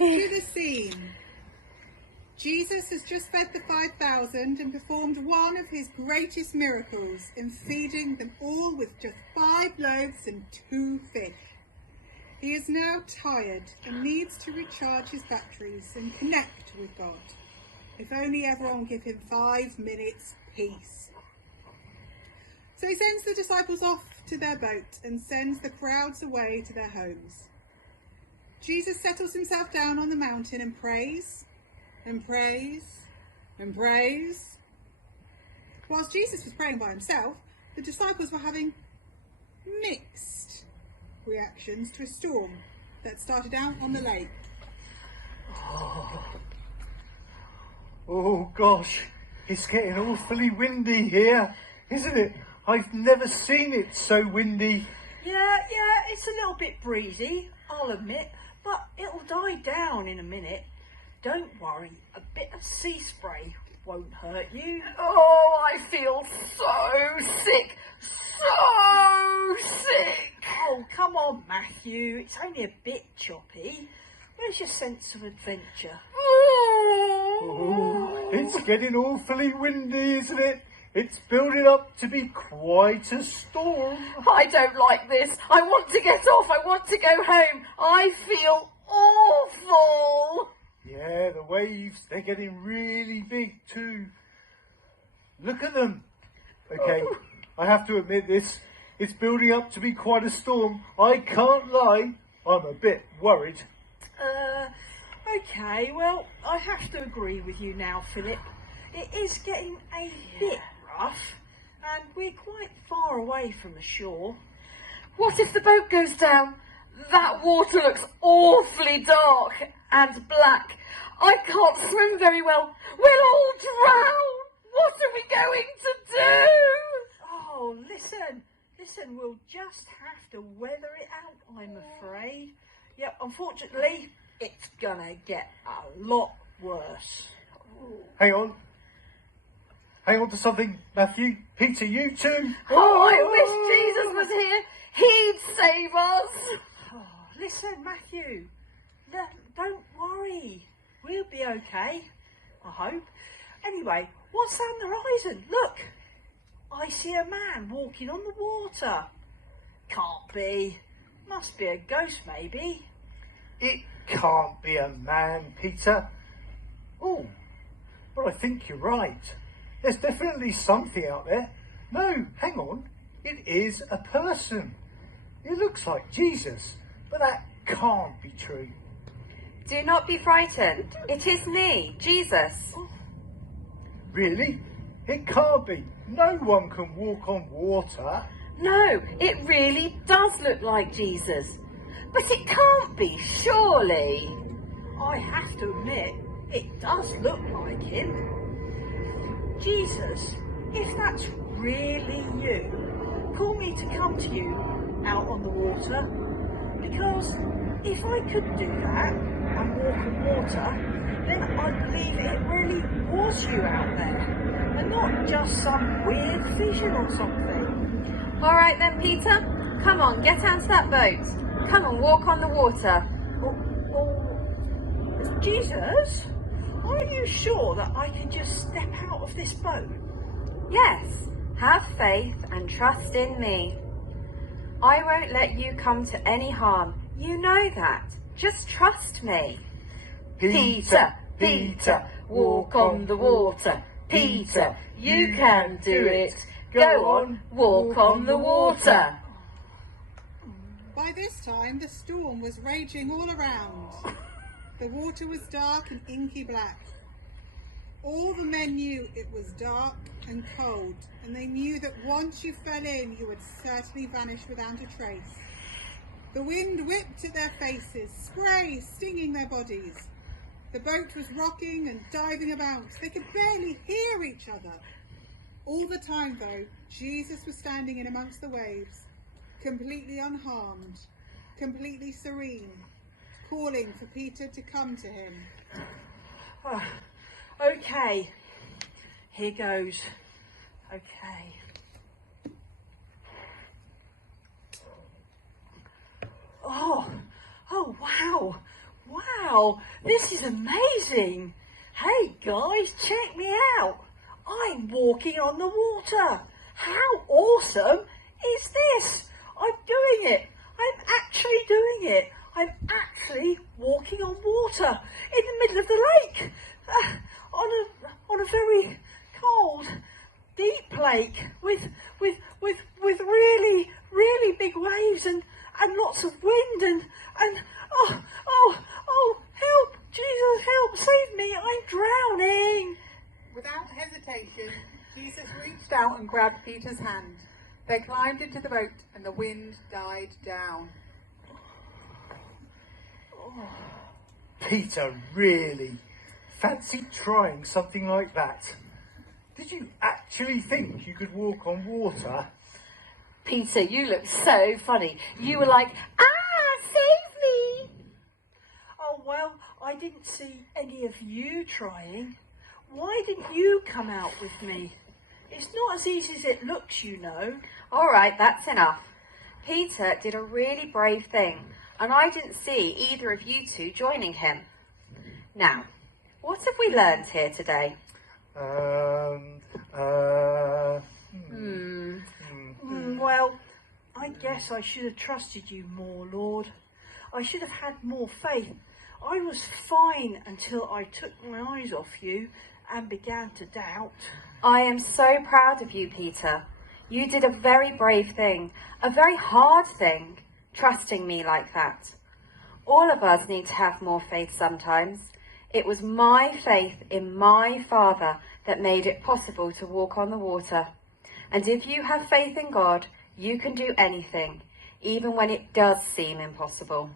Picture the scene. Jesus has just fed the 5,000 and performed one of his greatest miracles in feeding them all with just 5 loaves and 2 fish. He is now tired and needs to recharge his batteries and connect with God. If only everyone would give him 5 minutes peace. So he sends the disciples off to their boat and sends the crowds away to their homes. Jesus settles himself down on the mountain and prays and prays and prays. Whilst Jesus was praying by himself, the disciples were having mixed reactions to a storm that started out on the lake. Oh gosh, it's getting awfully windy here, isn't it? I've never seen it so windy. Yeah, it's a little bit breezy, I'll admit, but it'll die down in a minute. Don't worry, a bit of sea spray won't hurt you. Oh, I feel so sick, so sick. Oh, come on, Matthew, it's only a bit choppy. Where's your sense of adventure? Oh, it's getting awfully windy, isn't it? It's building up to be quite a storm. I don't like this. I want to get off. I want to go home. I feel awful. Yeah, the waves, they're getting really big too. Look at them. Okay, I have to admit this. It's building up to be quite a storm. I can't lie. I'm a bit worried. Okay, well, I have to agree with you now, Philip. It is getting a bit rough, and we're quite far away from the shore. What if the boat goes down? That water looks awfully dark and black. I can't swim very well. We'll all drown. What are we going to do? Oh, listen, we'll just have to weather it out, I'm afraid. Yep, unfortunately, it's gonna get a lot worse. Hang on to something, Matthew. Peter, you too. Oh, I wish Jesus was here. He'd save us. Oh, listen, Matthew, don't worry. We'll be okay, I hope. Anyway, what's on the horizon? Look, I see a man walking on the water. Can't be. Must be a ghost, maybe. It can't be a man, Peter. Oh, but I think you're right. There's definitely something out there. No, hang on. It is a person. It looks like Jesus, but that can't be true. Do not be frightened. It is me, Jesus. Really? It can't be. No one can walk on water. No, it really does look like Jesus. But it can't be, surely. I have to admit, it does look like him. Jesus, if that's really you, call me to come to you out on the water. Because if I could do that and walk on water, then I believe it really was you out there, and not just some weird vision or something. All right then, Peter. Come on, get out of that boat. Come and walk on the water. Jesus, are you sure that I can just step out of this boat? Yes, have faith and trust in me. I won't let you come to any harm. You know that. Just trust me. Peter, Peter, walk on the water. Peter, you can do it. Go on, walk on the water. By this time, the storm was raging all around. The water was dark and inky black. All the men knew it was dark and cold, and they knew that once you fell in, you would certainly vanish without a trace. The wind whipped at their faces, spray stinging their bodies. The boat was rocking and diving about. They could barely hear each other. All the time, though, Jesus was standing in amongst the waves, completely unharmed, completely serene, calling for Peter to come to him. Okay, here goes. Okay. Oh, wow. Wow, this is amazing. Hey guys, check me out. I'm walking on the water. How awesome is this? I'm doing it. I'm actually doing it. I'm actually walking on water in the middle of the lake, on a very cold, deep lake with really, really big waves and lots of wind and help, Jesus, help, save me, I'm drowning. Without hesitation, Jesus reached out and grabbed Peter's hand. They climbed into the boat and the wind died down. Peter, really? Fancy trying something like that? Did you actually think you could walk on water? Peter, you look so funny. You were like, save me! Oh, well, I didn't see any of you trying. Why didn't you come out with me? It's not as easy as it looks, you know. All right, that's enough. Peter did a really brave thing, and I didn't see either of you two joining him. Now, what have we learned here today? Well, I guess I should have trusted you more, Lord. I should have had more faith. I was fine until I took my eyes off you and began to doubt. I am so proud of you, Peter. You did a very brave thing, a very hard thing, trusting me like that. All of us need to have more faith sometimes. It was my faith in my Father that made it possible to walk on the water. And if you have faith in God, you can do anything, even when it does seem impossible.